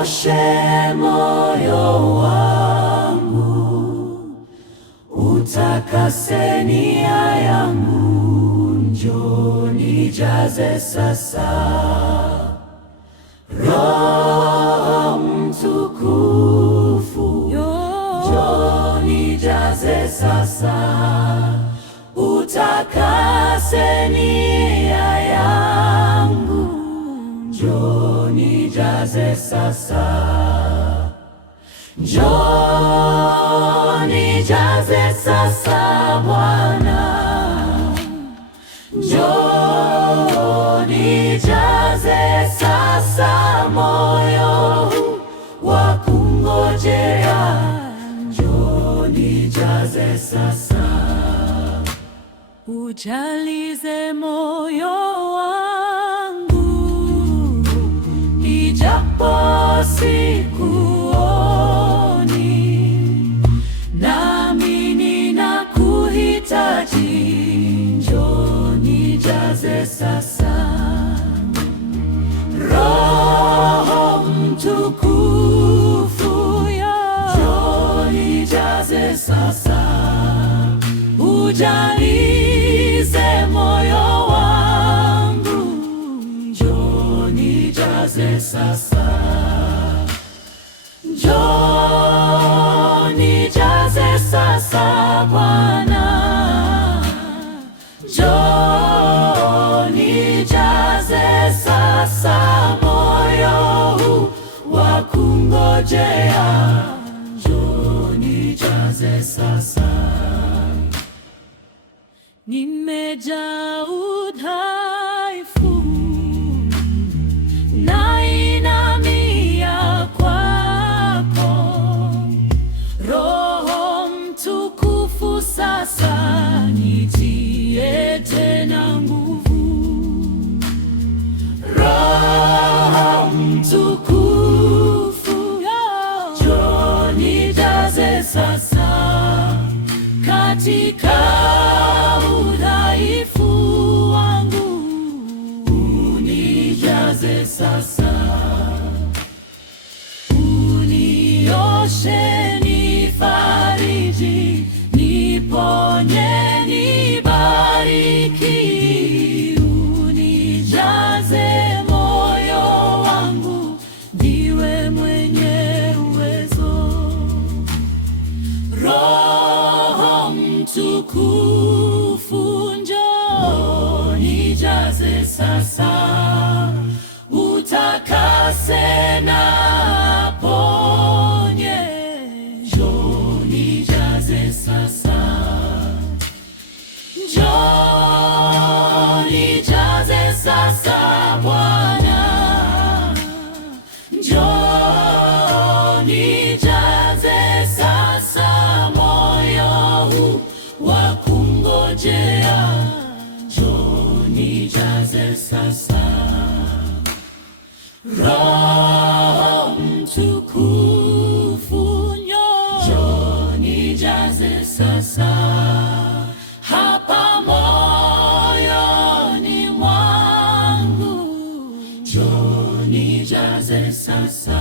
Uoshe moyo wangu, utakase nia yangu, njoo nijaze sasa. Roho Mtukufu, njoo nijaze sasa, utakase nia yangu, njoo nijaze sasa. Njoo nijaze sasa Bwana, njoo nijaze sasa, moyo wa kungojea, njoo nijaze sasa. Ujalize moyo wangu, ijapo sikuoni, nami ninakuhitaji, njoo nijaze sasa. Roho Mtukufu, njoo nijaze sasa, ujalize moyo wangu, njoo nijaze sasa. Njoo nijaze sasa Bwana, njoo nijaze sasa, moyo wa kungojea, njoo nijaze sasa. Nimejaa udhaifu, nainamia kwako. Roho Mtukufu, sasa nitie tena nguvu. Roho Mtukufu, njoo nijaze sasa, katika udhaifu wangu, unijaze sasa. Unioshe, nifariji, niponye, nibariki, unijaze moyo wangu, ndiwe mwenye uwezo. Roho Mtukufu, njoo nijaze sasa, utakase na ponye, njoo nijaze sasa. Njoo nijaze sasa Bwana, njoo nijaze sasa, moyo wa kungojea, njoo nijaze sasa. Roho Mtukufu, njoo nijaze sasa, hapa moyoni mwangu, njoo nijaze sasa.